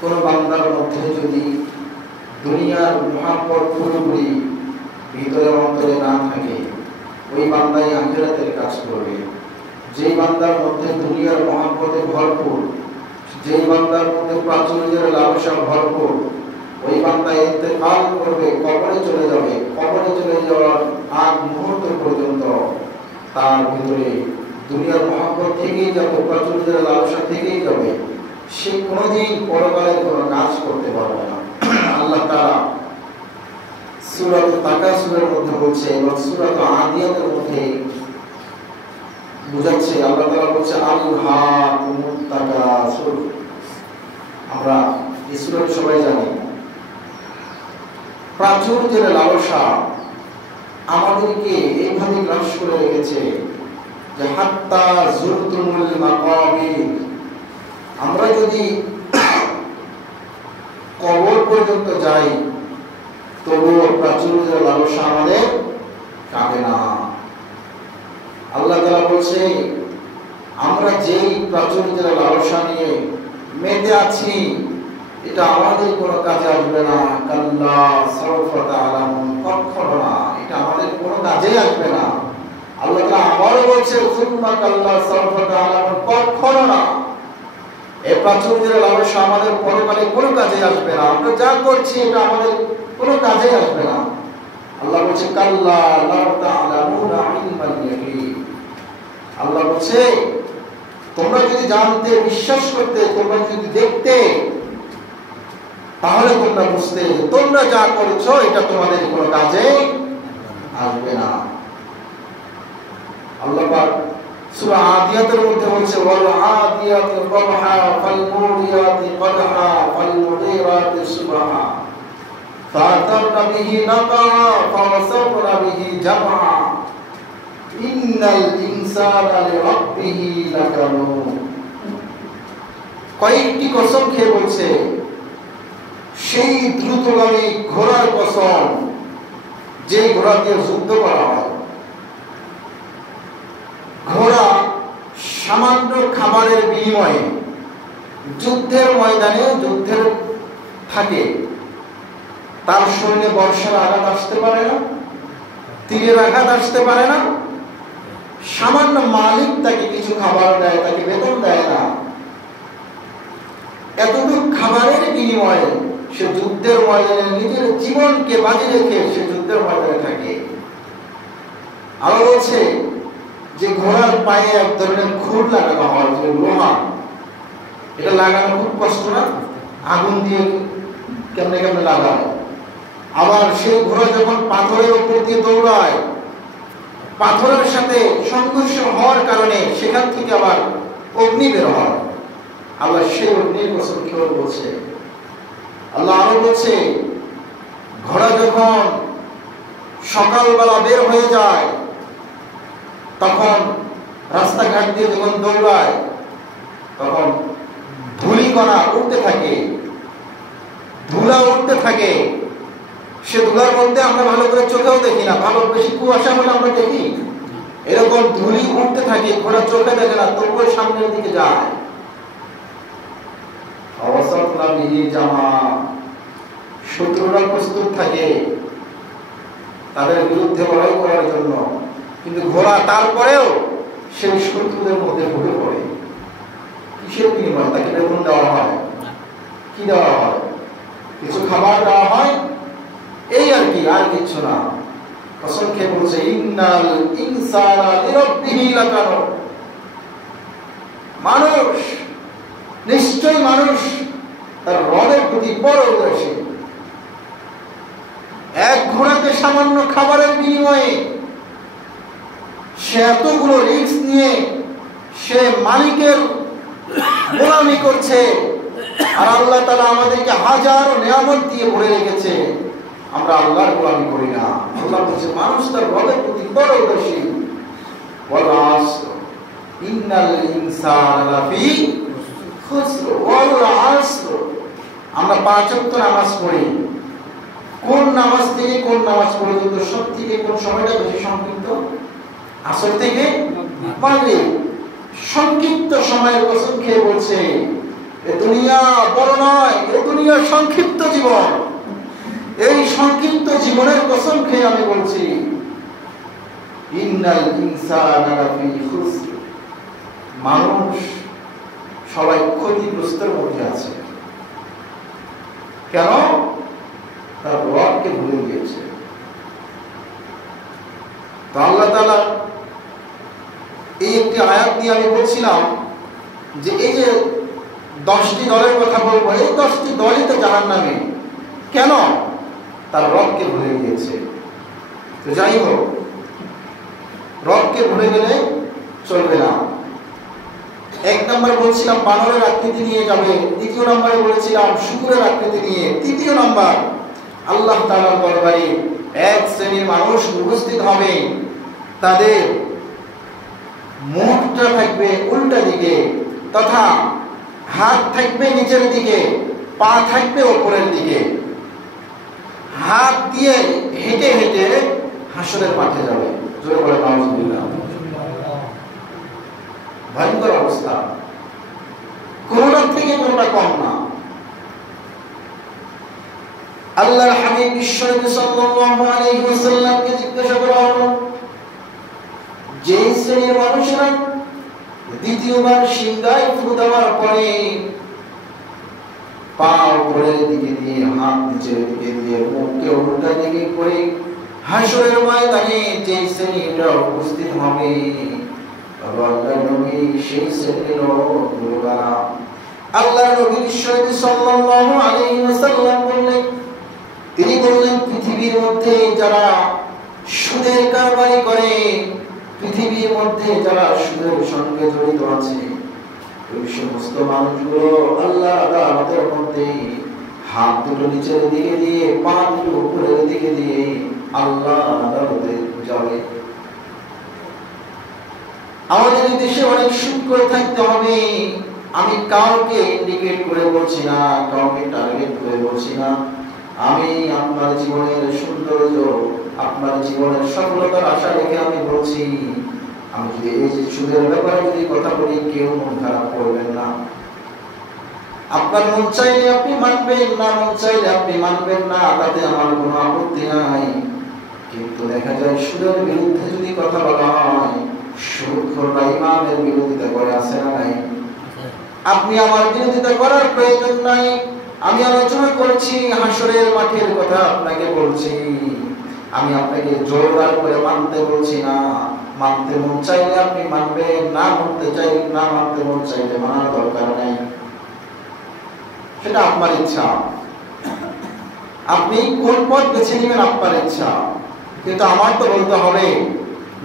কোন বান্দার মধ্যে যদি দুনিয়ার মহাব্বত পুরোপুরি ভিতরে অন্তরে না থাকে, ওই বান্দাই আখিরাতের কাজ করবে। যেই বান্দার মধ্যে দুনিয়ার মহাব্বতে ভরপুর, যেই বান্দার মধ্যে প্রাচুর্যের লালসা ভরপুর, ওই বান্দা ইন্তেকাল করবে, কবরে চলে যাবে। কবরে চলে যাওয়ার আগ মুহূর্ত পর্যন্ত তার ভিতরে দুনিয়ার মহাব্বত থেকেই যাবে, প্রাচুর্যের লালসা থেকেই যাবে। সে কোনোদিন পরকালে কোনো কাজ করতে পারবে না। আল্লাহ তাআলা সূরা তাকাসুরের মধ্যে বলছে এবং সূরা আদিয়াতের মধ্যে বুঝাচ্ছে। আল্লাহ তাআলা বলছে আল্লাহুমুত তাকাসুর। আমরা এই সূরাটি সবাই জানি। প্রাচুর্যের লালসা আমাদেরকে এইভাবে গ্রাস করে রেখেছে যে হাত্তা যুরতুমুল মাকাবির, আমরা যদি কবর পর্যন্ত যাই তবুও প্রাচুর্যের লালসা আমাদের কাটে না। আল্লাহ তাআলা বলছে আমরা যেই প্রাচুর্যের লালসা নিয়ে মেতে আছি এটা আমাদের কোনো কাজে আসবে না। কাল্লা সাউফা তা'লামুন, কখনো না, এটা আমাদের কোনো কাজে আসবে না। আল্লাহ তাআলা আবারও বলছে সুম্মা কাল্লা সাউফা তা'লামুন, কখনো না। এই প্রাচুর্যের লালসা আমাদের পরকালে কোনো কাজে আসবে না। আমরা যা করছি এটা আমাদের কোনো কাজে আসবে না। আল্লাহ বলছে কাল্লা লাউ তা'লামুনা ইলমাল ইয়াকিন। আল্লাহ বলছে তোমরা যদি জানতে, বিশ্বাস করতে, তোমরা যদি দেখতে, তাহলে তোমরা বুঝতে তোমরা যা করছো এটা তোমাদের কোনো কাজে আসবে না। আল্লাহ পাক সূরা আদিয়াতের মধ্যে বলছে ওয়াল আদিয়াতি দবহা ফাল মুরিয়াতি কদহা ফাল মুগীরাতি সুবহা ফাতারনা বিহি নাকা ফাওয়াসাফনা বিহি জামআ ইন্নাল ইনসানা লিরাব্বিহি লাকানুন। কয়েকটি কসম খেয়ে বলছে সেই দ্রুতগামী ঘোড়ার কসম যে ঘোড়া দিয়ে যুদ্ধ করা হয়। ঘোড়া সামান্য খাবারের বিনিময়ে যুদ্ধের ময়দানে যুদ্ধের থাকে, তার শরীরে বর্ষার আঘাত আসতে পারে না, তীরের আঘাত আসতে পারে না। সামান্য মালিক তাকে কিছু খাবার দেয়, তাকে বেতন দেয় না। এতটুকু খাবারের বিনিময়ে সে যুদ্ধের ময়দানে নিজের জীবনকে বাজি রেখে সে যুদ্ধের ময়দানে থাকে। আরো বলছে যে ঘোড়ার পায়ে এক ধরনের খুর লাগানো হয়, যে লোহা, এটা লাগানো খুব কষ্ট না, আগুন দিয়ে কেমনে কেমনে লাগায়। আবার সেই ঘোড়া যখন পাথরের উপর দিয়ে দৌড়ায়, পাথরের সাথে সংঘর্ষ হওয়ার কারণে সেখান থেকে আবার অগ্নি বের হয়। আল্লাহ সেই অগ্নির কসম খেয়ে বলছে। আল্লাহ আরো বলছে ঘোড়া যখন সকালবেলা বের হয়ে যায়, তখন রাস্তাঘাট দিয়ে যখন দৌড়ায়, তখন ধূলিকণা উঠতে থাকে, ধুলা উঠতে থাকে। সে ধুলার মধ্যে আমরা ভালো করে চোখেও দেখি না, ভালো বেশি কুয়াশা হলে আমরা দেখি, এরকম ধুলি উঠতে থাকে, ঘোড়া চোখে দেখে না, তবুও সামনের দিকে যায়। অবসরনা বিহি জামা, শত্রুরা প্রস্তুত থাকে তাদের বিরুদ্ধে লড়াই করার জন্য, কিন্তু ঘোড়া তারপরেও সেই শত্রুদের মধ্যে ঢুকে পড়ে। কিসের বিনিময়ে? তাকে বেতন দেওয়া হয়, কি দেওয়া হয়? কিছু খাবার দেওয়া হয়, এই আর কি, আর কিছু না। কসম খেয়ে বলছে ইন্নাল ইনসানা লিরাব্বিহি লাকানুন, মানুষ, নিশ্চয় মানুষ তার রবের প্রতি বড় উদাসীন। এক ঘোড়াকে সামান্য খাবারের বিনিময়ে সে এতগুলো রিস্ক নিয়ে সে মালিকের গোলামি করছে, আর আল্লাহ তাআলা আমাদেরকে হাজারো নিয়ামত দিয়ে ভরে রেখেছে, আমরা আল্লাহর গোলামি করি না। আল্লাহ বলছে মানুষ তার রবের প্রতি বড় উদাসীন। ওয়াল আসর ইন্নাল ইনসানা লাফি খুসর ওয়াল আসর। আমরা 5 ওয়াক্ত নামাজ পড়ি, কোন নামাজ থেকে কোন নামাজ পর্যন্ত সব থেকে কোন সময়টা বেশি সংক্ষিপ্ত? আসর থেকে মাগরিব। সংক্ষিপ্ত সময়ের কসম খেয়ে বলছে এ দুনিয়া বড় নয়, এ সংক্ষিপ্ত জীবন। এই সংক্ষিপ্ত জীবনের কসম খেয়ে আমি বলছি, ইন্নাল ইনসানা লাফি খুসর, মানুষ সবাই ক্ষতিগ্রস্তের মধ্যে আছে। কেন? তার রবকে ভুলে গিয়েছে। তো আল্লাহ তাআলা এই একটি আয়াত দিয়ে আমি বলছিলাম যে এই যে 10টি দলের কথা বলবো, এই 10টি দলই তো জাহান্নামে। কেন? তার রবকে ভুলে গিয়েছে। তো যাই হোক, রবকে ভুলে গেলে চলবে না। 1 নম্বর বলছিলাম বানরের আকৃতি নিয়ে যাবে, 2 নম্বরে বলেছিলাম শুকুরের আকৃতি নিয়ে, 3 নম্বর আল্লাহ তাআলার দরবারে এক শ্রেণীর মানুষ উপস্থিত হবে, তাদের মুখটা থাকবে উল্টা দিকে, তথা হাত থাকবে নিচের দিকে, পা থাকবে উপরের দিকে, হাত দিয়ে হেঁটে হেঁটে হাসরের মাঠে যাবে। জোরে বলে নাউজুবিল্লাহ। ভয়ঙ্কর অবস্থা, কোনটার থেকে কোনটা কম না। আল্লাহর হাবিব বিশ্বনবী সাল্লাল্লাহু আলাইহি ওয়াসাল্লামকে জিজ্ঞাসা করা হলো, যে শ্রেণীর মানুষেরা দ্বিতীয়বার সিংহায় ফু দেওয়ার পরে পা উপরের দিকে দিয়ে, হাত নিচের দিকে দিয়ে, মুখকে উল্টা দিকে করে হাসরের ময়দানে যে শ্রেণীটা উপস্থিত হবে, আল্লাহর নবী সেই শ্রেণীর লোকেরা। আল্লাহর নবী বিশ্বনবী সাল্লাল্লাহু আলাইহি ওয়াসাল্লাম বললেন, তিনি বললেন, পৃথিবীর মধ্যে যারা সুদের কারবারি করে, পৃথিবীর মধ্যে যারা সুদের সঙ্গে জড়িত আছে, ওই সমস্ত মানুষগুলো আল্লাহ আদালতের মধ্যে হাত দুটো নিচের দিকে দিয়ে, পা দুটো উপরের দিকে দিয়ে আল্লাহ আদালতে যাবে। আমাদের দেশে অনেক সুদ করে থাকতে হবে। আমি কাউকে ইন্ডিকেট করে বলছি না, কাউকে টার্গেট করে বলছি না। আমি আপনার জীবনের সৌন্দর্য, আপনার জীবনের সফলতার আশা রেখে আমি বলছি, আমি যদি এই যে সুদের ব্যাপারে যদি কথা বলি, কেউ মন খারাপ করবেন না। আপনার মন চাইলে আপনি মানবেন না, মন চাইলে আপনি মানবেন না, তাতে আমার কোনো আপত্তি নাই। কিন্তু দেখা যায় সুদের বিরুদ্ধে যদি কথা বলা হয়, সুদখোররা ইমামের বিরোধিতা করে, আছে না নাই? আপনি আমার বিরোধিতা করার প্রয়োজন নাই। আমি আলোচনা করছি হাসরের মাঠের কথা আপনাকে বলছি। আমি আপনাকে জোরদার করে মানতে বলছি না। মানতে মন চাইলে আপনি মানবেন, না মানতে চাইলে না, মানতে মন চাইলে মানার দরকার নেই, সেটা আপনার ইচ্ছা। আপনি কোন পথ বেছে নেবেন আপনার ইচ্ছা, কিন্তু আমার তো বলতে হবে।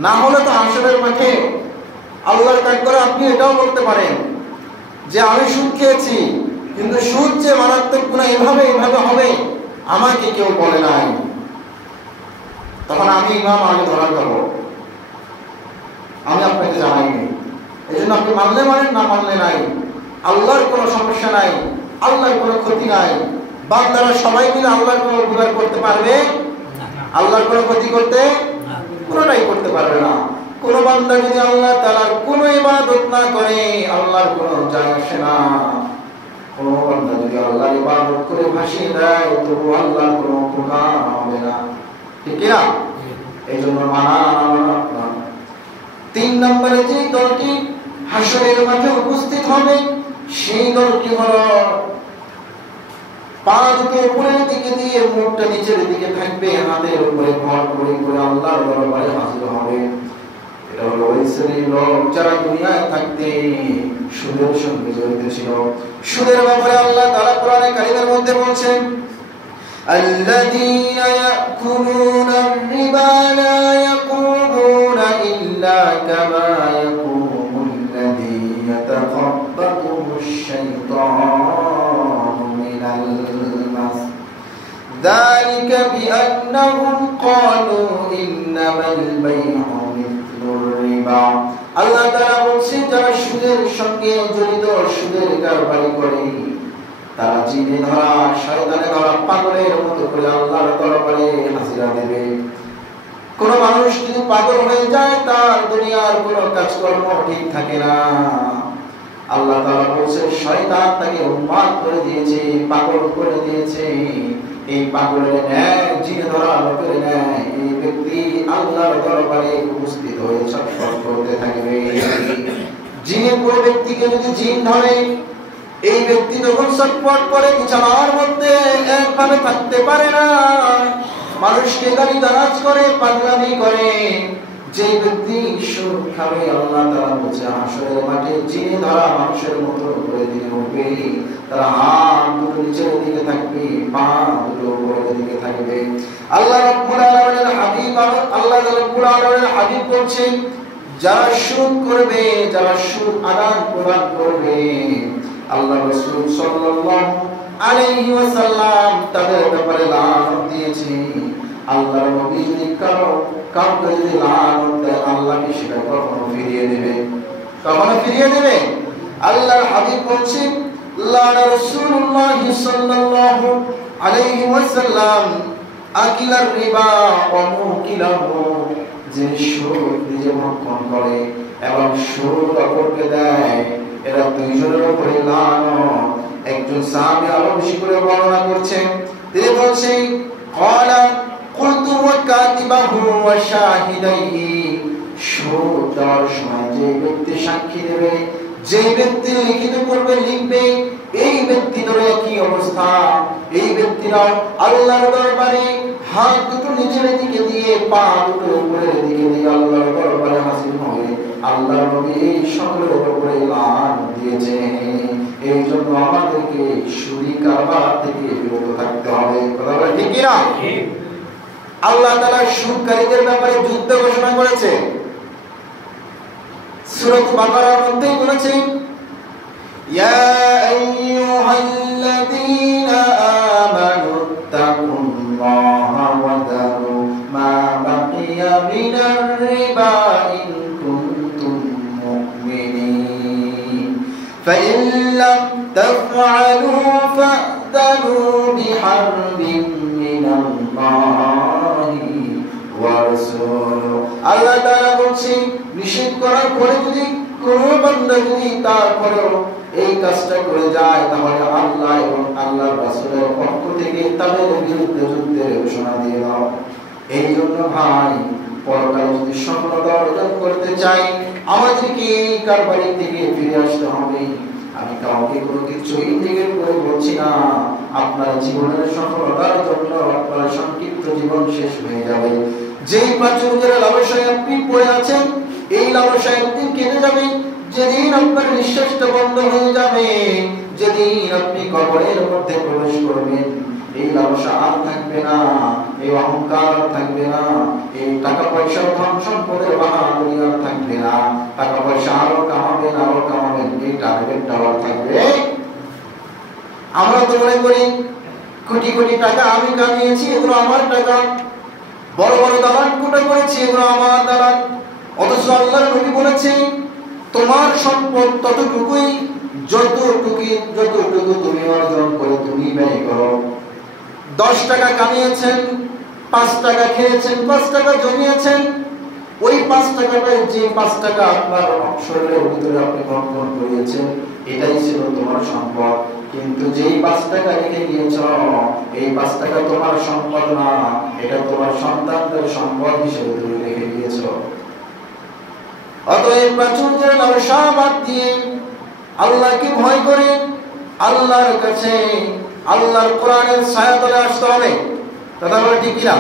না হলে তো হাসরের মাঠে আল্লাহর কাজ করে আপনি এটাও বলতে পারেন যে আমি সুদ খেয়েছি, কিন্তু সুদ যে মারাত্মক গুনাহ এভাবে এভাবে হবে আমাকে কেউ বলে নাই। তখন আমি ইমাম আগে ধরা দেবো, আমি আপনাকে জানাইনি। এই জন্য আপনি মানলে মানেন, না মানলে নাই। আল্লাহর কোনো সমস্যা নাই, আল্লাহর কোনো ক্ষতি নাই। বান্দারা সবাই মিলে আল্লাহর কোনো উপকার করতে পারবে? আল্লাহর কোনো ক্ষতি করতে কোনোটাই করতে পারবে না। কোন বান্দা যদি আল্লাহ তাআলার কোনো ইবাদত না করে, আল্লাহর কোনো যায় আসে না। কোন বান্দা যদি আল্লাহর ইবাদত করে ভাসিয়ে দেয়, তবু আল্লাহর কোনো উপকার হবে না। ঠিক না? এই জন্য মানা। 3 নম্বরে যে দলটি হাসরের মাঠে উপস্থিত হবে, সেই দলটি হলো পা দুটো উপরের দিকে দিয়ে, মুখটা নিচের দিকে থাকবে, হাতের উপরে ভর করে করে আল্লাহর দরবারে হাজির হবে। এটা হলো ওই শ্রেণীর লোক যারা দুনিয়ায় থাকতে সুদের সঙ্গে জড়িত ছিল। সুদের ব্যাপারে আল্লাহ তাআলা কোরআনে কারীমের মধ্যে বলছেন, আল্লাযীনা ইয়াকুলুনা আর-রিবা লা ইয়াকুমুনা ইল্লা কামা ইয়াকুমুল্লাযী ইয়াতাখাব্বাতুহুশ শাইতানু মিনাল মাস যালিকা বিআন্নাহুম ক্বালু ইন্নামাল বাই'উ মিথলুর রিবা। আল্লাহ তাআলা বলছেন, যারা সুদের সঙ্গে জড়িত, সুদের কারবারি করে, তারা জিনে ধরা, শয়তানে ধরা পাগলের মতো করে আল্লাহর দরবারে হাজিরা দেবে। কোন মানুষ যদি পাগল হয়ে যায়, তার দুনিয়ার কোনো কাজকর্ম ঠিক থাকে না। আল্লাহ তাআলা বলেন শয়তান তাকে উন্মাদ করে দিয়েছে, পাগল করে দিয়েছে। এই পাগলের ন্যায় জিনে ধরা লোকের ন্যায় এই ব্যক্তি আল্লাহর দরবারে উপস্থিত হয়ে ছটফট করতে থাকবে। জিনে কোন ব্যক্তিকে যদি জিন ধরে, এই ব্যক্তি যখন ছটফট করে বিছানার মধ্যে একভাবে থাকতে পারে না, মানুষকে গালিগালাজ করে, পাগলামি করে। যে ব্যক্তি সুদ খাবে, আল্লাহ তাআলা বলেন হাসরের মাঠে জিনে ধরা মানুষের মতো করে দিন হবে। তারা হাত দুটো নিচের দিকে থাকবে, পা দুটো উপরের দিকে থাকবে। আল্লাহ রাব্বুল আলামিনের হাবিব, আল্লাহ রাব্বুল আলামিনের হাবিব বলছেন যারা সুদ করবে, যারা সুদ আদান প্রদান করবে, আল্লাহ রাসূল সাল্লাল্লাহু আলাইহি ওয়াসাল্লাম তাদের ব্যাপারে লানত দিয়েছে। আল্লাহর নবী যদি কাউকে যদি লানত দেয়, আল্লাহকে সেটা কখনো ফিরিয়ে দেবে? কখনো ফিরিয়ে দেবে? আল্লাহর হাবিব বলছেন লানা রাসূলুল্লাহ সাল্লাল্লাহু আলাইহি ওয়াসাল্লাম আকিলার রিবা ওয়া মুকিলাহু, যে সুদ নিজে ভক্ষণ করে এবং সুদ অপরকে দেয়, এরা দুইজনের উপরে লানত। একজন সাহাবী আরো বেশি করে বর্ণনা করছেন, তিনি বলছেন ক্বালা কুলতু ওয়া কাতিবাহু ওয়া শাহিদাইহি, সুদ দেওয়ার সময় যে ব্যক্তি সাক্ষী দেবে, যে ব্যক্তি লিখিত করবে, লিখবে, এই ব্যক্তির কি অবস্থা? এই ব্যক্তিরা আল্লাহর দরবারে হাত দুটো নিচের দিকে দিয়ে, পা দুটো উপরের দিকে দিয়ে আল্লাহর দরবারে হাজির হবে। আল্লাহর নবী এই সকলের উপরে লানত দিয়েছেন। এই জন্য আমাদেরকে সুদী কারবার থেকে বিরত থাকতে হবে। কথা বলে ঠিক কিনা? আল্লাহ তাআলা সুদকারীদের ব্যাপারে যুদ্ধ ঘোষণা করেছে। সূরা বাকারার মধ্যে বলেছেন ইয়া আইয়ুহাল্লাযীনা আমানু তাকুল্লাহা ওয়া দারু মা বাকিয়া মিনার রিবা ইন কুনতুম মুমিনিন ফাইন লাম তাফআলু ফা'দানু বিহারবিন মিনাল্লাহি ওয়া রাসূলুহু। আল্লাহ তাআলা বলেন নিষেধ করার পরে যদি কোনো বান্দা যদি তারপরেও এই কাজটা করে যায়, তাহলে আল্লাহ এবং আল্লাহর রাসূলের পক্ষ থেকে তাদের বিরুদ্ধে যুদ্ধের ঘোষণা দিয়ে দাও। এই জন্য ভাই, পরকালে যদি সফলতা অর্জন করতে চাই, আমাদেরকে এই কারবারি থেকে ফিরে আসতে হবে। আমি কাউকে কোনো কিছু ইন্ডিকেট করে বলছি না। আপনার জীবনের সফলতার জন্য আপনার সংক্ষিপ্ত জীবন শেষ হয়ে যাবে। যেই প্রাচুর্যের লালসায় আপনি পড়ে আছেন, এই লালসায় একদিন কেটে যাবে। যেদিন আপনার নিঃশ্বাসটা বন্ধ হয়ে যাবে, যেদিন আপনি কবরের মধ্যে প্রবেশ করবেন, এই লালসা আর থাকবে না, এই অহংকার থাকবে না, এই টাকা পয়সা ধন সম্পদের বাহাদুরি আর থাকবে না। টাকা পয়সা আরো কামাবেন, আরো কামাবেন, এই টার্গেটটা আর থাকবে। আমরা তো মনে করি কোটি কোটি টাকা আমি কামিয়েছি, এগুলো আমার টাকা। বড় বড় দালান কোটা করেছি, এগুলো আমার দালান। অথচ আল্লাহর নবী বলেছেন তোমার সম্পদ ততটুকুই যতটুকু তুমি অর্জন করে তুমি ব্যয় করো। 10 টাকা কামিয়েছেন, 5 টাকা খেয়েছেন, 5 টাকা জমিয়েছেন, ওই 5 টাকাটাই যে 5 টাকা আপনার শরীরের ভিতরে আপনি বহন করিয়েছেন, এটাই ছিল তোমার সম্পদ। কিন্তু যেই 5 টাকা রেখে দিয়েছ, এই 5 টাকা তোমার সম্পদ না, এটা তোমার সন্তানদের সম্পদ হিসেবে তুমি রেখে দিয়েছ। অতএব প্রাচুর্যের লালসা বাদ দিয়ে আল্লাহকে ভয় করে আল্লাহর কাছে, আল্লাহর কোরআনের ছায়াতলে আসতে হবে। কথা বলে ঠিক কিনা?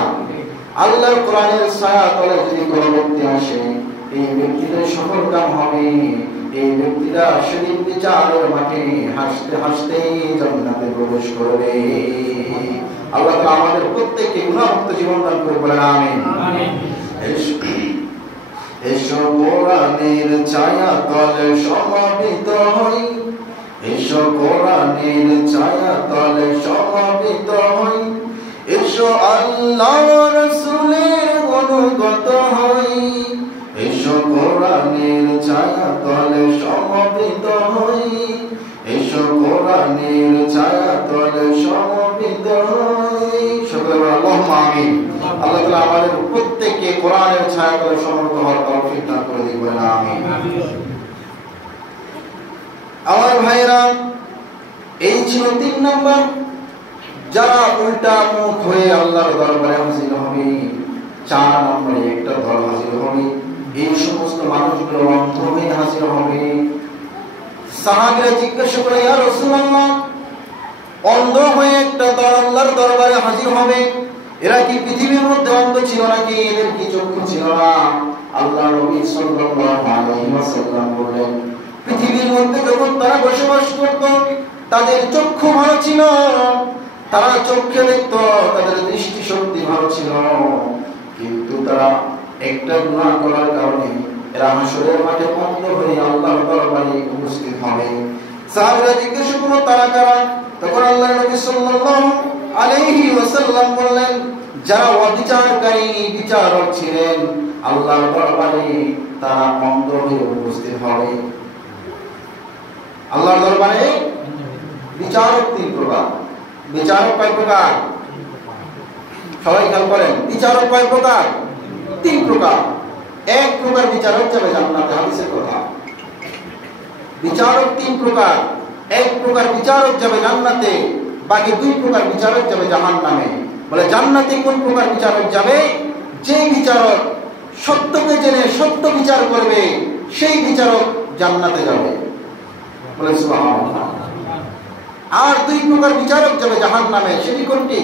আল্লাহর কোরআনের ছায়াতলে যদি কোনো ব্যক্তি আসে, এই ব্যক্তিদের সফল কাম হবে। এই ব্যক্তিরা সেদিন বিচারের মাঠে হাসতে হাসতে জান্নাতে প্রবেশ করবে। আল্লাহ তাআলা আমাদের প্রত্যেককে গুনাহমুক্ত জীবন দান করে বলেন আমিন। এসো কোরআনের ছায়াতলে সমবেত হই, এসো কোরআনের ছায়াতলে সমবেত হই, এসো আল্লাহর রাসূলের অনুগত হই, এসো কোরআনের ছায়াতলে সমবেত হই, এসো কোরআনের ছায়াতলে সমবেত হই। সকলে আল্লাহুম্মা আমিন। আল্লাহ তাআলা আমাদের প্রত্যেককে কোরআনের ছায়াতলে সমবেত হওয়ার তৌফিক দান করে দিবেন আমিন। আমার ভাইরা, এই ছিল 3 নম্বর, যারা উল্টা মুখ হয়ে আল্লাহর দরবারে হাজির হবে। 4 নম্বরে একটা দল হাজির হবে, এই সমস্ত মানুষগুলো অন্ধ হয়ে হাজির হবে। সাহাবীরা জিজ্ঞাসা করে, ইয়া রাসূলুল্লাহ, অন্ধ হয়ে একটা দল আল্লাহর দরবারে হাজির হবে, এরা কি পৃথিবীর মধ্যে অন্ধ ছিল নাকি? এদের কি চক্ষু ছিল না? আল্লাহ নবী সাল্লাল্লাহু আলাইহি ওয়াসাল্লাম বললেন, পৃথিবীর মধ্যে যখন তারা বসবাস করত তাদের চক্ষু ভালো ছিল, তারা চোখে দেখত, তাদের দৃষ্টি শক্তি ভালো ছিল, কিন্তু তারা একটা গুনাহ করার কারণে এরা হাসরের মাঠে অন্ধ হয়ে আল্লাহর দরবারে উপস্থিত হবে। সাহাবীরা জিজ্ঞাসা করলো, তারা কারা? তখন আল্লাহ নবী সাল্লাল্লাহু আলাইহি ওয়াসাল্লাম বললেন, যারা অবিচারকারী বিচারক ছিলেন আল্লাহর দরবারে তারা অন্ধ হয়ে উপস্থিত হবে। আল্লাহর দরবারে বিচারক 3 প্রকার। বিচারক কয় প্রকার? সবাই খেয়াল করেন, বিচারক কয় প্রকার? 3 প্রকার। 1 প্রকার বিচারক যাবে জান্নাতে, হাদিসের কথা। বিচারক 3 প্রকার। 1 প্রকার বিচারক যাবে জান্নাতে, বাকি 2 প্রকার বিচারক যাবে জাহান্নামে। বলে জান্নাতে কোন প্রকার বিচারক যাবে? যে বিচারক সত্যকে জেনে সত্য বিচার করবে, সেই বিচারক জান্নাতে যাবে। বলে সুবহানাল্লাহ। আর 2 প্রকার বিচারক যাবে জাহান্নামে, সেটি কোনটি?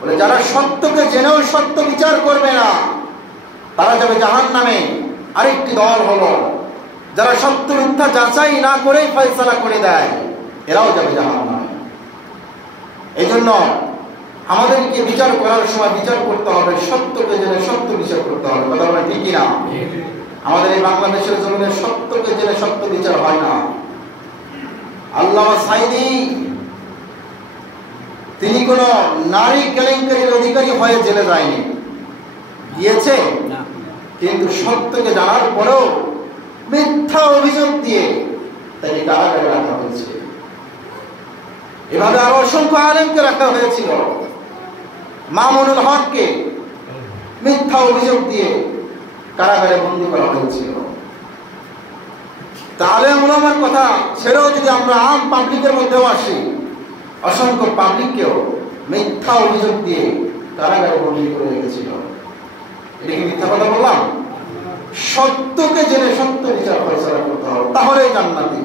বলে যারা সত্যকে জেনেও সত্য বিচার করবে না, তারা যাবে জাহান্নামে। আরেকটি দল হলো যারা সত্য মিথ্যা যাচাই না করে ফয়সালা করে দেয়, এরাও যাবে জাহান্নামে। এই জন্য আমাদেরকে বিচার করার সময় বিচার করতে হবে সত্যকে জেনে সত্য বিচার করতে হবে। কথা বলেন ঠিক কিনা? আমাদের এই বাংলাদেশের জমিনে সত্যকে জেনে সত্য বিচার হয় না। আল্লামা সাঈদী তিনি কোন নারী কেলেঙ্কারির অধিকারী হয়ে জেলে যায়নি, গিয়েছে, কিন্তু সত্যকে জানার পরেও মিথ্যা অভিযোগ দিয়ে তাকে কারাগারে রাখা হয়েছে। এভাবে আরো অসংখ্য আলেমকে রাখা হয়েছিল। মামুনুল হককে মিথ্যা অভিযোগ দিয়ে কারাগারে বন্দী করা হয়েছিল। তাহলে ওলামার কথা ছেড়েও যদি আমরা আম পাবলিকের মধ্যেও আসি, অসংখ্য পাবলিককেও মিথ্যা অভিযোগ দিয়ে কারাগারে বন্দী করে রেখেছিল। এটা কি মিথ্যা কথা বললাম? সত্যকে জেনে সত্য বিচার ফয়সালা করতে হবে, তাহলেই জান্নাতি।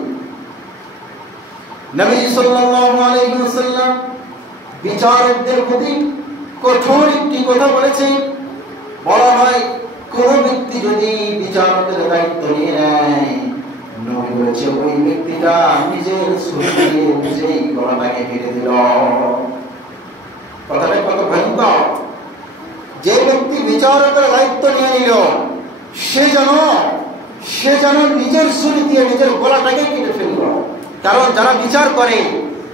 নবী সাল্লাল্লাহু আলাইহি ওয়াসাল্লাম বিচারকদের প্রতি কঠোর একটি কথা বলেছেন। বলা হয়, কোন ব্যক্তি যদি বিচারকের দায়িত্ব নিয়ে নেয়, নবী বলেছে ওই ব্যক্তিটা নিজের ছুরি দিয়ে নিজেই গলাটাকে কেটে দিল। কথাটা কত ভয়ঙ্কর! যে ব্যক্তি বিচারকের দায়িত্ব নিয়ে নিল, সে যেন নিজের ছুরি দিয়ে নিজের গলাটাকে কেটে ফেলল। কারণ যারা বিচার করে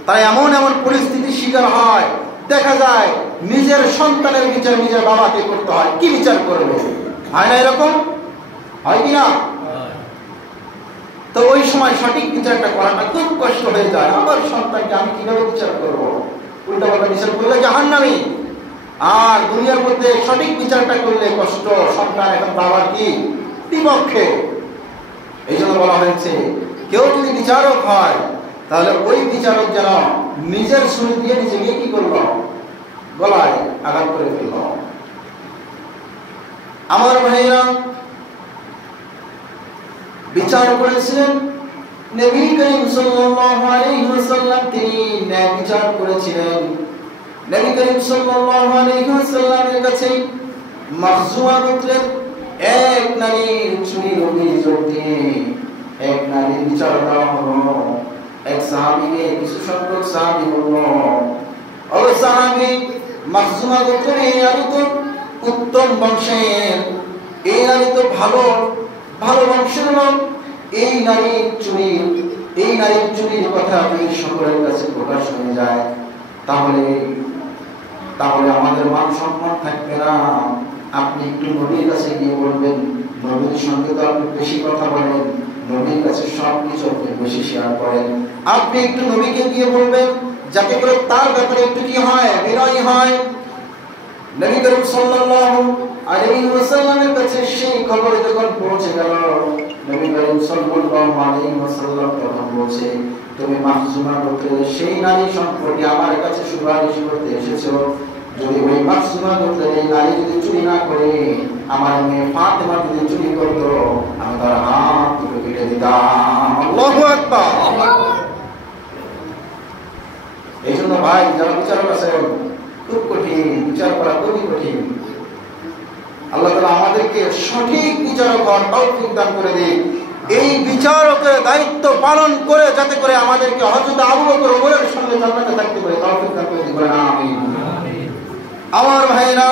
তারা এমন এমন পরিস্থিতির শিকার হয়, দেখা যায় নিজের সন্তানের বিচার নিজের বাবাকে করতে হয়। কি বিচার করবে? হয় না এরকম? হয় কিনা? তো ওই সময় সঠিক বিচারটা করাটা খুব কষ্ট হয়ে যায়। আমার সন্তানকে আমি কিভাবে বিচার করবো? উল্টাপাল্টা বিচার করলে জাহান্নামী। আর দুনিয়ার মধ্যে সঠিক বিচারটা করলে কষ্ট, সন্তান এখন বাবার কি বিপক্ষে। এই জন্য বলা হয়েছে, কেউ যদি বিচারক হয় তাহলে ওই বিচারক যেন নিজের ছুরি দিয়ে নিজেকে কি করল? গলায় আঘাত করে ফেলল। আমার ভাইরা, বিচার করেছিলেন নবী করিম সাল্লাল্লাহু আলাইহি ওয়াসাল্লাম, তিনি ন্যায় বিচার করেছিলেন। নবী করিম সাল্লাল্লাহু আলাইহি ওয়াসাল্লামের কাছে মাখজুমা গোত্রের এক নারীর চুরির অভিযোগ দিয়ে এক নারীর বিচার দেওয়া হলো। এক সাহাবীকে কিছু সংখ্যক সাহাবী বলল, ও সাহাবী, মাখজুমা গোত্রের এই নারী তো উত্তম বংশের, এই নারী তো ভালো বংশের লোক, এই নারীর চুরির কথা যদি সকলের কাছে প্রকাশ হয়ে যায় তাহলে আমাদের মান সম্মান থাকবে না। আপনি একটু নবীর কাছে গিয়ে বলবেন, নবীর সঙ্গে তো আপনি বেশি কথা বলেন, নবীর কাছে সবকিছু আপনি বেশি শেয়ার করেন, আপনি একটু নবীকে গিয়ে বলবেন যাতে করে তার ব্যাপারে একটু কি হয়, বিনয় হয়। নবী করিম সাল্লাল্লাহু আলাইহি ওয়াসাল্লামের কাছে সেই খবর যখন পৌঁছে গেল, নবী করিম সাল্লাল্লাহু আলাইহি ওয়াসাল্লাম তখন বলছে, তুমি মাখজুমা গোত্রের সেই নারী সম্পর্কে আমার কাছে সুপারিশ করতে এসেছো। যদি ওই মাখজুমা গোত্রের এই নারী যদি চুরি না করে, আমার মেয়ে ফাতেমা যদি চুরি করতো, আমি তার হাত দুটো কেটে দিতাম। আল্লাহু আকবার। এই জন্য ভাই, যারা বিচারক আছেন, খুব কঠিন, বিচার করা খুবই কঠিন। আল্লাহ তাআলা আমাদেরকে সঠিক বিচারক হওয়ার তৌফিক দান করে দিন। এই বিচারকের দায়িত্ব পালন করে যাতে করে আমাদেরকে হযরত আবু বকর ওমরের সঙ্গে জান্নাতে থাকতে পারে তৌফিক দান করে দিন, বলেন আমিন। আমার ভাইরা,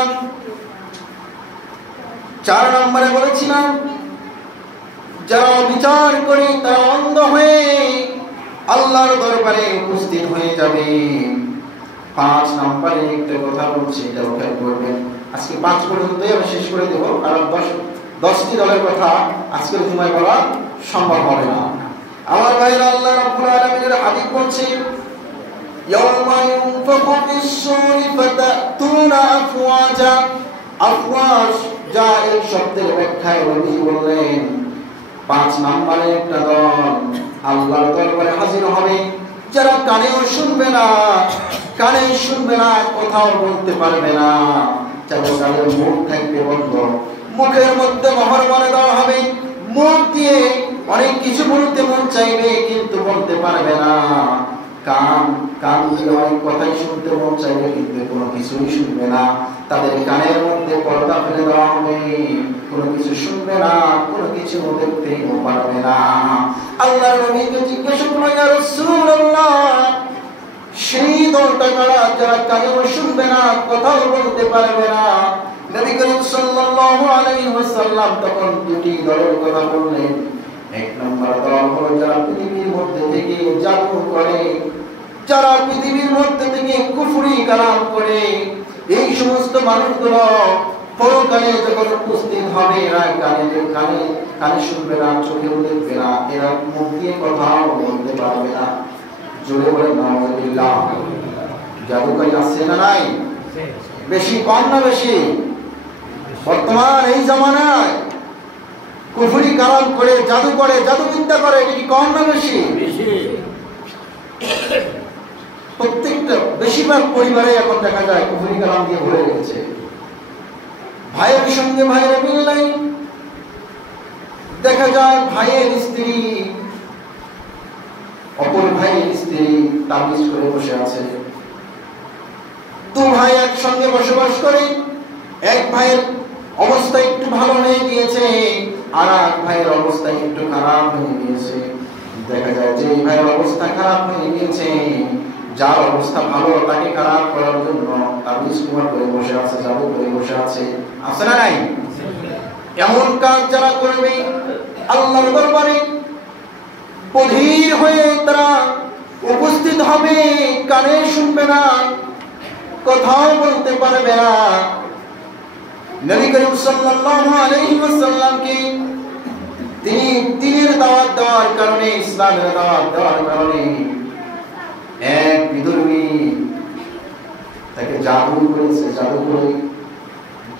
4 নম্বরে বলেছিলাম, যারা বিচার করে তারা অন্ধ হয়ে আল্লাহর দরবারে উপস্থিত হয়ে যাবে। 5 নম্বরে একটা কথা বলছি, এটা খেয়াল করবেন। আজকে 5 পর্যন্তই আমি শেষ করে দেব, কারণ 10টি দলের কথা আজকের জুমায় বলা সম্ভব হবে না। আমার ভাইরা, আল্লাহ রাব্বুল আলামিনের হাবিব বলছেন, ইয়াউমা ইউনফাখু ফিস-সূরি ফাতাতুনা আফওয়াজা। আফওয়াজ, যা এই শব্দের ব্যাখ্যায় নবী বললেন, 5 নম্বরে একটা দল আল্লাহর দরবারে হাজির হবে, যারা কানেও শুনবে না, কথাও বলতে পারবে না, তাদের মুখ থাকবে বন্ধ, মুখের মধ্যে মোহর মারা দেওয়া হবে, মুখ দিয়ে অনেক কিছু বলতে মন চাইবে কিন্তু বলতে পারবে না, কান দিয়ে অনেক কথাই শুনতে মন চাইবে কিন্তু কোনো কিছুই শুনবে না, তাদের কানের মধ্যে পর্দা ফেলে দেওয়া হবে, কোনো কিছু শুনবে না, কোনো কিছু দেখতেও পারবে না। আল্লাহর নবীকে জিজ্ঞেস করলেন, ইয়া রাসূলুল্লাহ, সেই দলটা কারা যারা কানেও শুনবে না, কথাও বলতে পারবে না? নবী করিম সাল্লাল্লাহু আলাইহি ওয়াসাল্লাম তখন 2টি দলের কথা বললেন। 1 নম্বর দল হলো যারা পৃথিবীর মধ্যে থেকে জাদু করে, যারা পৃথিবীর মধ্যে থেকে কুফরি কালাম করে। এই সমস্ত মানুষগুলো পরকালে যখন উপস্থিত হবে, এরা কানে শুনবে না, চোখেও দেখবে না, এরা মুখ দিয়ে কথাও বলতে পারবে না। জোরে বলেন নাউযুবিল্লাহ। জাদুকারী আছে না নাই? বেশি কম না বেশি? বর্তমান এই জামানায় কুফরি কালাম করে, জাদু করে, জাদুবিদ্যা করে, এটা কি কম না বেশি? প্রত্যেকটা বেশিরভাগ পরিবারে এখন দেখা যায় কুফরি কালাম দিয়ে ভরে গেছে। ভাইয়ের সঙ্গে ভাইয়ের মিল নাই। দেখা যায় ভাইয়ের স্ত্রী অপর ভাইয়ের স্ত্রী তাবিজ করে বসে আছে। 2 ভাই একসঙ্গে বসবাস করে, এক ভাইয়ের অবস্থা একটু ভালো হয়ে গিয়েছে, আর এক ভাইয়ের অবস্থা একটু খারাপ হয়ে গিয়েছে। দেখা যায় যে ভাইয়ের অবস্থা খারাপ হয়ে গিয়েছে, যার অবস্থা ভালো তাকে খারাপ করার জন্য তাবিজ কুমার করে বসে আছে, জাদু করে বসে আছে। আছে না নাই? এমন কাজ যারা করবে, আল্লাহর দরবারে বধির হয়ে তারা উপস্থিত হবে, কানে শুনবে না, কথাও বলতে পারবে না। নবী করিম সাল্লাল্লাহু আলাইহি ওয়াসাল্লামকে তিনি দ্বীনের দাওয়াত দেওয়ার কারণে, ইসলামের দাওয়াত দেওয়ার কারণে এক বিধর্মী তাকে জাদু করেছে। জাদু করে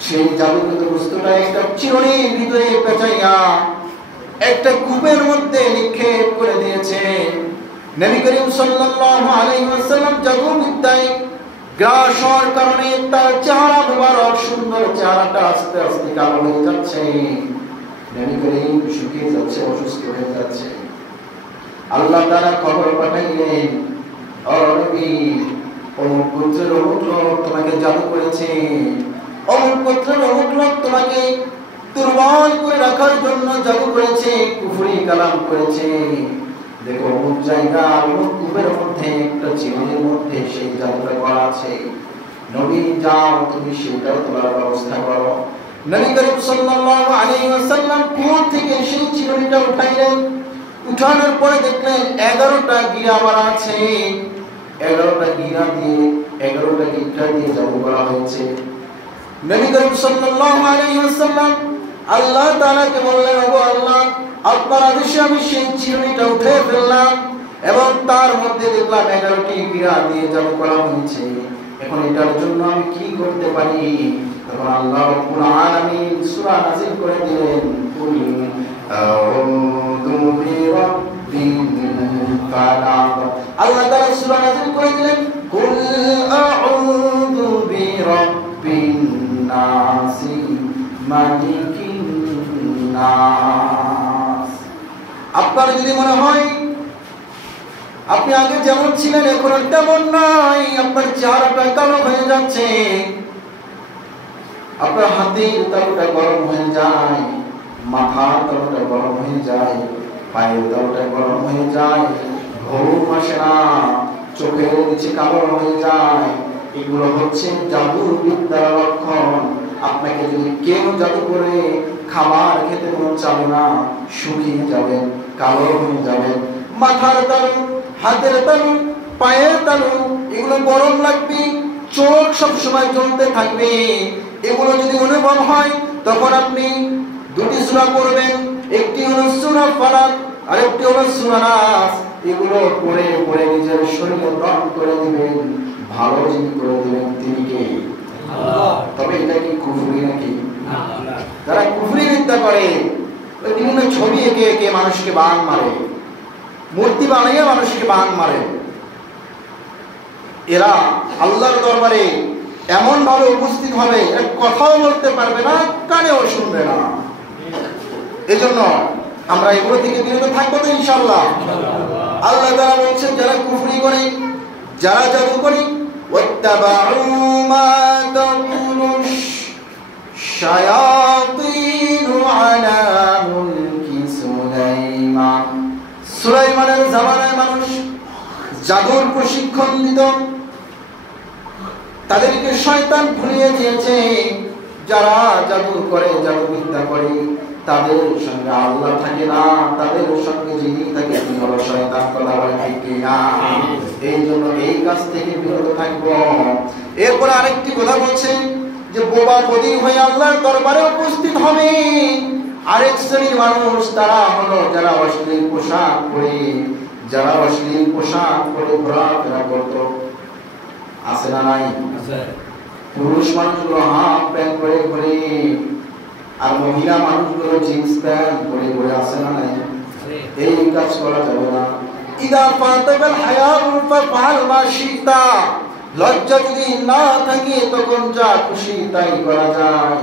সেই জাদুকৃত বস্তুটা একটা চিরুনির ভিতরে পেঁচাইয়া একটা কূপের মধ্যে নিক্ষেপ করে দিয়েছে। নবী করিম সাল্লাল্লাহু আলাইহি ওয়াসাল্লাম জাদুবিদ্যায় গ্রাস হওয়ার কারণে তার চেহারা মুবারক, সুন্দর চেহারাটা আস্তে আস্তে কালো হয়ে যাচ্ছে। নবী করিম শুকিয়ে যাচ্ছে, অসুস্থ হয়ে যাচ্ছে। আল্লাহ তাআলা খবর পাঠাইলেন, ও নবী, অমুক পুত্রের অমুক লোক তোমাকে জাদু করেছে, অমুক পুত্রের অমুক লোক তোমাকে দুর্বল করে রাখার জন্য জাদু করেছে, কুফরি কালাম করেছে। দেখো অমুক জায়গা, অমুক কূপের মধ্যে একটা চিরুনির মধ্যে সেই জাদুটা করা আছে। নবী, যাও তুমি সেটাও তোলার ব্যবস্থা করো। নবী করিম সাল্লাল্লাহু আলাইহি ওয়াসাল্লাম কূপ থেকে সেই চিরুনিটা উঠাইলেন। উঠানোর পরে দেখলেন 11টা গিরা মারা আছে। 11টা গিরা দিয়ে 11টা গিরা দিয়ে জাদু করা হয়েছে। নবী করিম সাল্লাল্লাহু আলাইহি ওয়াসাল্লাম আল্লাহ তাআলাকে বললেন, ওগো আল্লাহ, আপনার আদেশে আমি সেই চিরুনিটা উঠে ফেললাম এবং তার মধ্যে দেখলাম 11টি গিরা দিয়ে জাদু করা হয়েছে। এখন এটার জন্য আমি কি করতে পারি? তখন আল্লাহ রাব্বুল আলামিন সূরা নাযিল করে দিলেন, কুল আউযু বিরাব্বিল ফালাক। আল্লাহ তাআলা সূরা নাযিল করে দিলেন, কুল আউযু বিরাব্বিন নাস মালিকিন নাস। আপনার যদি মনে হয় আপনি আগে যেমন ছিলেন এখন আর তেমন নাই, আপনার চেহারাটা কালো হয়ে যাচ্ছে, আপনার হাতের তালুটা গরম হয়ে যায়, মাথার তালুটা গরম হয়ে যায়, পায়ের তালুটা গরম হয়ে যায়, ঘুম আসে না, চোখের নিচে কালো হয়ে যায়, এগুলো হচ্ছে জাদুর বিদ্যার লক্ষণ। আপনাকে যদি কেউ জাদু করে খাবার খেতে মন চাবে না, শুকিয়ে যাবেন, কালো হয়ে যাবেন, মাথার তালু, হাতের তালু, পায়ের তালু এগুলো গরম লাগবে, চোখ সবসময় জ্বলতে থাকবে। এগুলো যদি অনুভব হয় তখন আপনি দুটি সূরা পড়বেন, একটি হলো সূরা ফালাক আর একটি হলো সূরা নাস। এগুলো পড়ে পড়ে নিজের শরীরে দান করে দিবেন, ভালো যিনি করে দিবেন তিনি কে? আল্লাহ। তবে এটা কি কুফরি নাকি? আল্লাহ। যারা কুফরি বিদ্যা করে ওই বিভিন্ন ছবি এঁকে এঁকে মানুষকে বান মারে, মূর্তি বানিয়ে মানুষকে বান মারে, এরা আল্লাহর দরবারে এমন ভাবে উপস্থিত হবে কথাও বলতে পারবে না, কানেও শুনবে না। এজন্য আমরা এগুলো থেকে বিরত থাকবো তো ইনশাআল্লাহ। আল্লাহ তাআলা বলছেন যারা কুফরি করে, যারা জাদু করে, ওয়াত্তাবাউ মা তাকুলু শায়াতিন আলা মুলকি সুলাইমান। সুলাইমানের জামানায় মানুষ জাদুর প্রশিক্ষণ দিত, তাদেরকে শয়তান ভুলিয়ে দিয়েছে। যারা জাদু করে, জাদুবিদ্যা করে, তাদের সঙ্গে আল্লাহ থাকে না, তাদের সঙ্গে যিনি থাকে তিনি হলো শয়তান। কথা বলেন ঠিক কিনা? এই জন্য এই কাজ থেকে বিরত থাকবো। এরপরে আরেকটি কথা বলছে যে বোবা বদির হয়ে আল্লাহর দরবারে উপস্থিত হবে আরেক শ্রেণীর মানুষ, তারা হলো যারা অশ্লীল পোশাক পরে, যারা অশ্লীল পোশাক পরে ঘোরাফেরা করতো। আছে না নাই? পুরুষ মানুষগুলো হাফ প্যান্ট পরে ঘোরে, আর মহিলা মানুষগুলো জিন্স প্যান্ট পরে ঘোরে। আছে না নাই? এই কাজ করা যাবে না। ইদা ফাতাকাল হায়াউ ফাফআল মা শিতা। লজ্জা যদি না থাকে তখন যা খুশি তাই করা যায়,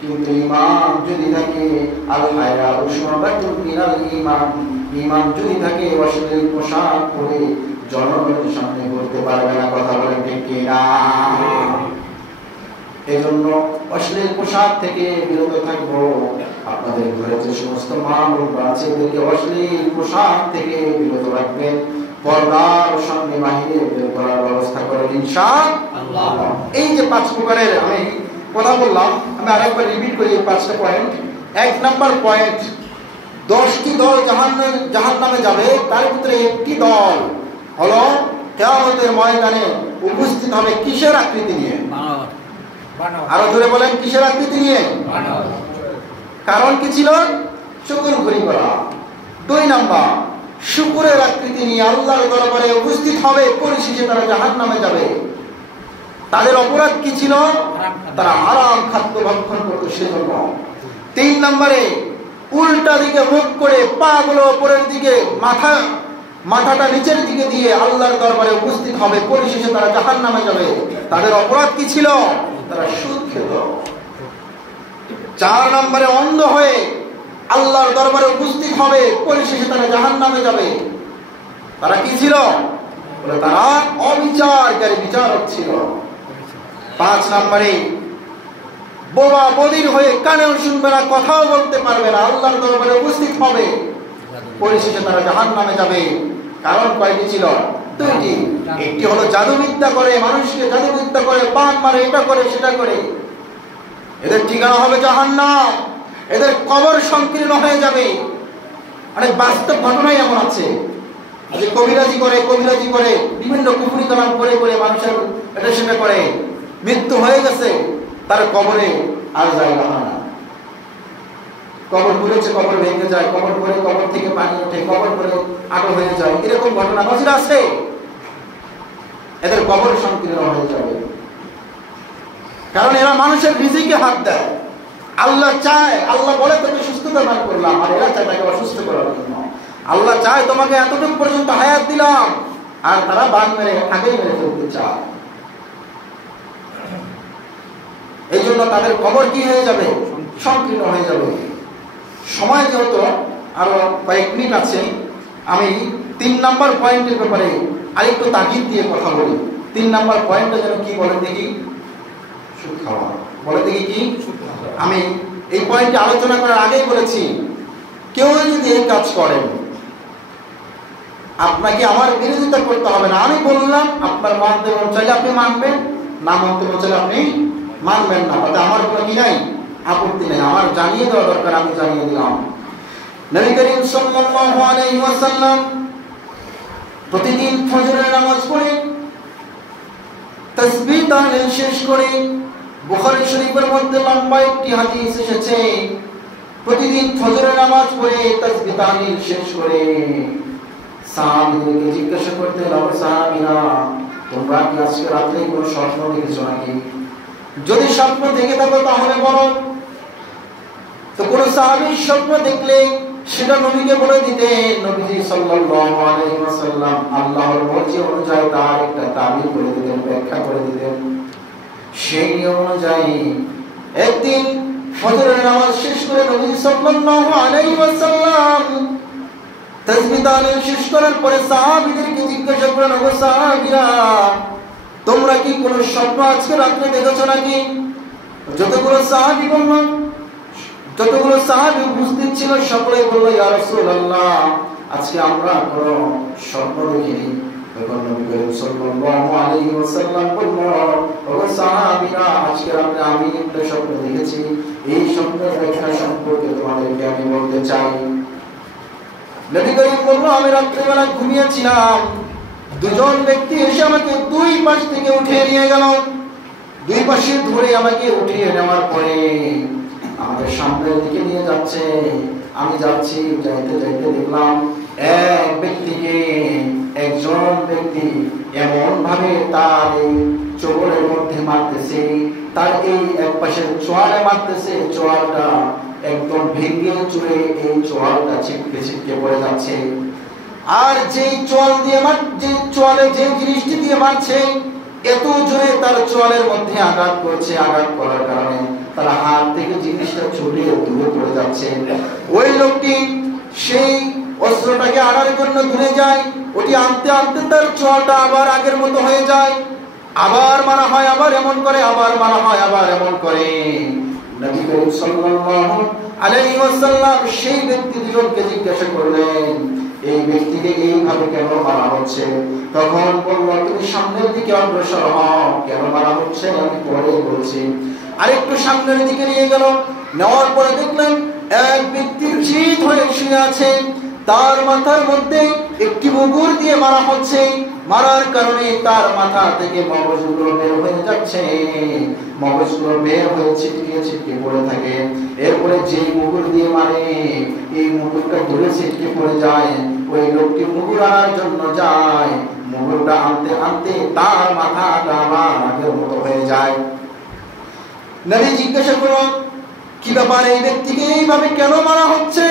কিন্তু ঈমান যদি থাকে, আল হায়াউ শুআবাতুন মিনাল ঈমান, ঈমান যদি থাকে অশ্লীল পোশাক পরে জনগণের সামনে ঘুরতে পারবে না। কথা বলেন ঠিক কিনা? এজন্য অশ্লীল পোশাক থেকে বিরত থাকবো। আপনাদের ঘরে যে সমস্ত মা বোনরা আছে এদেরকে অশ্লীল পোশাক থেকে বিরত রাখবেন, পর্দার সঙ্গে বাহিরে বের করার ব্যবস্থা করেন ইনশাআল্লাহ। এই যে 5 প্রকারের আমি কথা বললাম, আমি আরেকবার রিপিট করি এই 5টা পয়েন্ট। 1 নাম্বার পয়েন্ট, 10টি দল জাহান্নামে যাবে, তার ভিতরে একটি দল হলো কিয়ামতের ময়দানে উপস্থিত হবে কিসের আকৃতি নিয়ে? আরো জোরে বলেন, কিসের আকৃতি নিয়ে? কারণ কি ছিল? শুকর ঘুরি করা। 2 নাম্বার, শুকরের আকৃতি নিয়ে আল্লাহর দরবারে উপস্থিত হবে, পরিশেষে তারা জাহান্নামে যাবে। তাদের অপরাধ কি ছিল? তারা হারাম খাদ্য ভক্ষণ করত সেজন্য। 3 নম্বরে, উল্টা দিকে মুখ করে পা গুলো উপরের দিকে, মাথাটা নিচের দিকে দিয়ে আল্লাহর দরবারে উপস্থিত হবে, পরিশেষে তারা জাহান্নামে যাবে। তাদের অপরাধ কি ছিল? তারা সুদ খেত। 4 নম্বরে, অন্ধ হয়ে আল্লাহর দরবারে উপস্থিত হবে, পরিশেষে তারা জাহান্নামে যাবে। তারা কি ছিল? বলে তারা অবিচারকারী বিচারক ছিল। 5 নম্বরে, বোবা বধির হয়ে কানেও শুনবে না, কথাও বলতে পারবে না, আল্লাহর দরবারে উপস্থিত হবে, পরিশেষে তারা জাহান্নামে যাবে। কারণ কয়টি ছিল? 2টি। একটি হলো জাদুবিদ্যা করে, মানুষকে জাদুবিদ্যা করে, বান মারে, এটা করে সেটা করে, এদের ঠিকানা হবে জাহান্নাম, এদের কবর সংকীর্ণ হয়ে যাবে। অনেক বাস্তব ঘটনাই এমন আছে যে কবিরাজি করে বিভিন্ন কুফরি কালাম করে মানুষের এটা সেটা করে, মৃত্যু হয়ে গেছে, তার কবরে আর জায়গা হয় না। কবর খুলেছে, কবর ভেঙে যায়, কবর করে কবর থেকে পানি ওঠে, কবর করে আলো হয়ে যায়, এরকম ঘটনা নজির আছে। এদের কবর সংকীর্ণ হয়ে যাবে। কারণ এরা মানুষের রিজিকে হাত দেয়। আল্লাহ চায়, আল্লাহ বলে তোকে সুস্থতা দান করলাম, আর এরা চায় তাকে অসুস্থ করার জন্য। আল্লাহ চায় তোমাকে এতটুকু পর্যন্ত হায়াত দিলাম, আর তারা বান মেরে আগেই মেরে ফেলতে চায়। এই জন্য তাদের কবর কি হয়ে যাবে? সংকীর্ণ হয়ে যাবে। সময় যেহেতু আরো কয়েক মিনিট আছে, আমি 3 নাম্বার পয়েন্টের ব্যাপারে আরেকটু তাগিদ দিয়ে কথা বলি। 3 নাম্বার পয়েন্টটা যেন কি বলেন দেখি? সুদ খাওয়া। বলে দেখি কি? আমি এই পয়েন্টে আলোচনা করার আগেই বলেছি, কেউ যদি এই কাজ করেন, আপনাকে আমার বিরোধিতা করতে হবে না। আমি বললাম, আপনার মানতে মন চাইলে আপনি মানবেন, না মানতে মন চাইলে আপনি মানবেন না, তাতে আমার কোনো কি নাই, আপত্তি নেই। আমার জানিয়ে দেওয়া দরকার, আমি জানিয়ে দিলাম। নবী করিম সাল্লাল্লাহু আলাইহি ওয়াসাল্লাম প্রতিদিন ফজরের নামাজ পড়ে তাসবিহ তাহলিল শেষ করে, বুখারী শরীফের মধ্যে লম্বা একটি হাদিস এসেছে, প্রতিদিন ফজরের নামাজ পড়ে তাসবিহ তাহলিল শেষ করে সাহাবীদেরকে জিজ্ঞাসা করতেন, ও সাহাবীরা, তোমরা কি আজকে রাতে কোনো স্বপ্ন দেখেছো নাকি? যদি স্বপ্ন দেখে থাকো তাহলে বলো। তো কোন সাহাবী স্বপ্ন দেখলে সেটা নবীকে বলে দিতেন। নবীজি সাল্লাল্লাহু আলাইহি ওয়াসাল্লাম আল্লাহর মর্জি অনুযায়ী তার একটা তাবির করে দিতেন, ব্যাখ্যা করে দিতেন। সেই নিয়ম অনুযায়ী একদিন ফজরের নামাজ শেষ করে নবীজি সাল্লাল্লাহু আলাইহি ওয়াসাল্লাম তাসবিহ তাহলিল শেষ করার পরে সাহাবীদেরকে জিজ্ঞাসা করেন, ও সাহাবীরা, তোমরা কি কোন স্বপ্ন আজকে রাতে দেখেছো নাকি? যতগুলো সাহাবী বললেন, যতগুলো সাহাবী উপস্থিত ছিল সকলেই বলল, ইয়া রাসূলুল্লাহ, আজকে আমরা কোন স্বপ্ন দেখিনি। তখন নবী করিম সাল্লাল্লাহু আলাইহি ওয়াসাল্লাম বললেন, ও সাহাবীরা, আজকে রাতে আমি একটা স্বপ্ন দেখেছি, এই স্বপ্নের ব্যাখ্যা সম্পর্কে তোমাদেরকে আমি বলতে চাই। নবী করিম বললেন, আমি রাত্রিবেলা ঘুমিয়েছিলাম, দুজন ব্যক্তি এসে আমাকে দুই পাশ থেকে উঠিয়ে নিয়ে গেল। দুই পাশে ধরে আমাকে উঠিয়ে নেওয়ার পরে আমাদের সামনের দিকে নিয়ে যাচ্ছে। আমি যাচ্ছি, যাইতে যাইতে দেখলাম এক ব্যক্তিকে, একজন ব্যক্তি এমন ভাবে তার এই চোখের মধ্যে মারতেছে, তার এই এক পাশের চোয়ালে মারতেছে, চোয়ালটা একদম ভেঙে চুরে এই চোয়ালটা ছিটকে ছিটকে পড়ে যাচ্ছে। আর যে চোয়াল দিয়ে যে চোয়ালে যে জিনিসটি দিয়ে মারছে, এত জোরে তার চোয়ালের মধ্যে আঘাত করছে, আঘাত করার কারণে তার হাত থেকে জিনিসটা ছুটে দূরে পড়ে যাচ্ছে। ওই লোকটি সেই অস্ত্রটাকে আনার জন্য দূরে যায়, ওটি আনতে আনতে তার চোয়ালটা আবার আগের মতো হয়ে যায়, আবার মারা হয়, আবার এমন করে, আবার মারা হয়, আবার এমন করে। নবী করিম সাল্লাল্লাহু আলাইহি ওয়াসাল্লাম সেই ব্যক্তি দুজনকে জিজ্ঞাসা করলেন, এই ব্যক্তিকে এইভাবে কেন মারা হচ্ছে? তখন বলল, তুমি সামনের দিকে অগ্রসর হও, কেন মারা হচ্ছে আমি পরে বলছি। আরেকটু সামনের দিকে নিয়ে গেল, নেওয়ার পরে দেখলেন এক ব্যক্তি চিত হয়ে শুয়ে আছে, তার মাথার মধ্যে একটি মুগুর দিয়ে মারা হচ্ছে। মারার কারণে তার মাথা থেকে মগজগুলো বের হয়ে যাচ্ছে, মগজগুলো বের হয়ে ছিটকে ছিটকে পড়ে থাকে। এরপরে যে মুগুর দিয়ে মারে, এই মুগুরটা দূরে ছিটকে পড়ে যায়। ওই লোকটি মুগুর আনার জন্য যায়, মুগুরটা আনতে আনতে তার মাথাটা আবার আগের মতো হয়ে যায়। নবী জিজ্ঞাসা করল, কি ব্যাপার, এই ব্যক্তিকে এইভাবে কেন মারা হচ্ছে?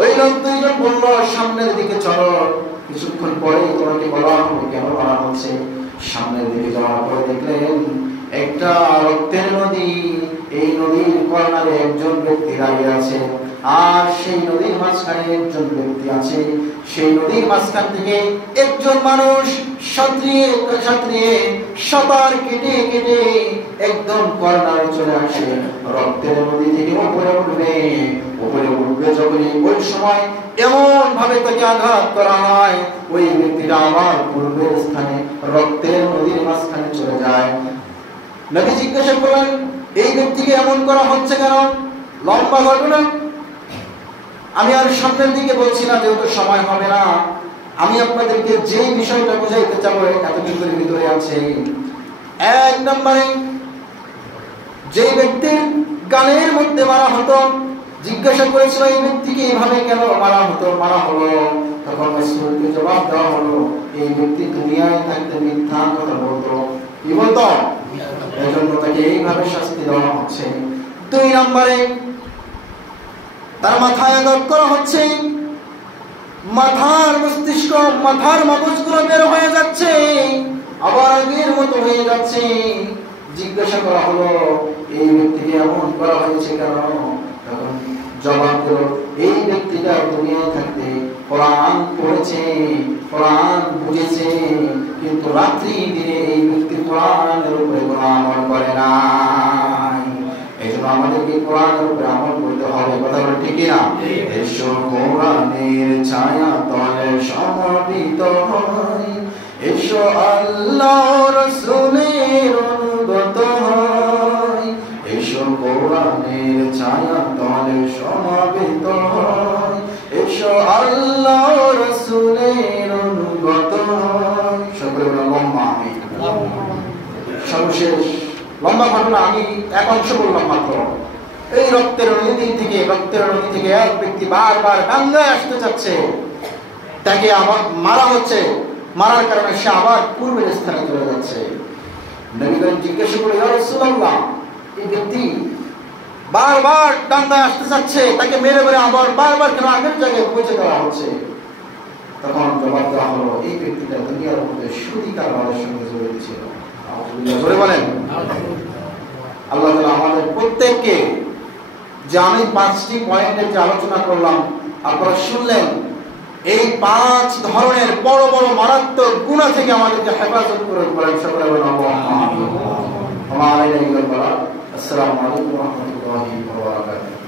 ওই লোক দুইজন বলল, সামনের দিকে চলো, কিছুক্ষণ পরে তোমাকে বলা হবে কেন মারা হচ্ছে। সামনের দিকে যাওয়ার পরে দেখলেন একটা রক্তের নদী, এই নদীর কর্নারে একজন ব্যক্তি দাঁড়িয়ে আছে, আর সেই নদীর মাঝখানে একজন ব্যক্তি আছে। সেই নদীর মাঝখান থেকে একজন মানুষ সাঁতরিয়ে সাঁতরিয়ে সাঁতার কেটে কেটে একদম কর্নারে চলে আসে, রক্তের নদী থেকে উপরে উঠবে। উপরে উঠবে যখনই, ওই সময় এমন ভাবে তাকে আঘাত করা হয়, ওই ব্যক্তিটা আবার পূর্বের স্থানে রক্তের নদীর মাঝখানে চলে যায়। নবী জিজ্ঞাসা করলেন, এই ব্যক্তিকে এমন করা হচ্ছে কেন? লম্বা ঘটনা, আমি আর সামনের দিকে বলছি না, যেহেতু সময় হবে না। আমি আপনাদেরকে যে বিষয়টা বুঝাইতে চাবো এতটুকুর ভিতরে আছে। এক নম্বরে, যে ব্যক্তির গালের মধ্যে মারা হতো, জিজ্ঞাসা করেছিল এই ব্যক্তিকে এইভাবে কেন মারা হলো। তখন রাসূলকে জবাব দেওয়া হলো, এই ব্যক্তি দুনিয়ায় থাকতে মিথ্যা কথা বলতো। কি বলতো? এজন্য তাকে এইভাবে শাস্তি দেওয়া হচ্ছে। 2 নম্বরে তার মাথায় আঘাত করা হচ্ছে, মাথার মস্তিষ্ক, মাথার মগজগুলো বের হয়ে যাচ্ছে, আবার আগের মতো হয়ে যাচ্ছে। জিজ্ঞাসা করা হলো এই ব্যক্তিকে এমন করা হয়েছে কেন? তখন জবাব দিল, এই ব্যক্তিটা দুনিয়ায় থাকতে কোরআন পড়েছে, কোরআন বুঝেছে, কিন্তু রাত্রি দিনে এই ব্যক্তি কোরআনের উপরে কোনো আমল করে নাই। এই জন্য আমাদেরকে কোরআনের উপরে আমল করতে হবে। কথা বলে ঠিক না? এসো কোরআনের ছায়া তলে সমবেত হই, এসো আল্লাহ রাসূলের অনুগত হই, এসো কোরআনের ছায়া তলে সমবেত হই, এসো আল্লাহ রাসূলের অনুগত হই। সকলে লম্বা আমিন। সর্বশেষ লম্বা ঘটনা আমি এক অংশ বললাম মাত্র। এই রক্তের নদী থেকে এক ব্যক্তি বারবার গঙ্গায় আসতে চাচ্ছে, তাকে আবার মারা হচ্ছে, মারার কারণে সে আবার পূর্বের স্থানে চলে যাচ্ছে। নবীগণ জিজ্ঞাসা করে, ইয়া রাসূলুল্লাহ, এই ব্যক্তি বারবার গঙ্গায় আসতে চাচ্ছে, তাকে মেরে মেরে আবার বারবার কেন আগের জায়গায় পৌঁছে দেওয়া হচ্ছে? তখন জবাব দেওয়া হলো, এই ব্যক্তিটা দুনিয়ার মধ্যে সুদী কারবারের সঙ্গে জড়িত ছিল। ধরে বলেন আল্লাহ তাআলা আমাদের প্রত্যেককে, যে আমি 5টি পয়েন্টের যে আলোচনা করলাম আপনারা শুনলেন, এই 5 ধরনের বড় বড় মারাত্মক গুনাহ থেকে আমাদেরকে হেফাজত করে বলেন সকলে বলেন আল্লাহুম্মা আমিন। আসসালামু আলাইকুম ওয়া রাহমাতুল্লাহি ওয়া বারাকাতুহু।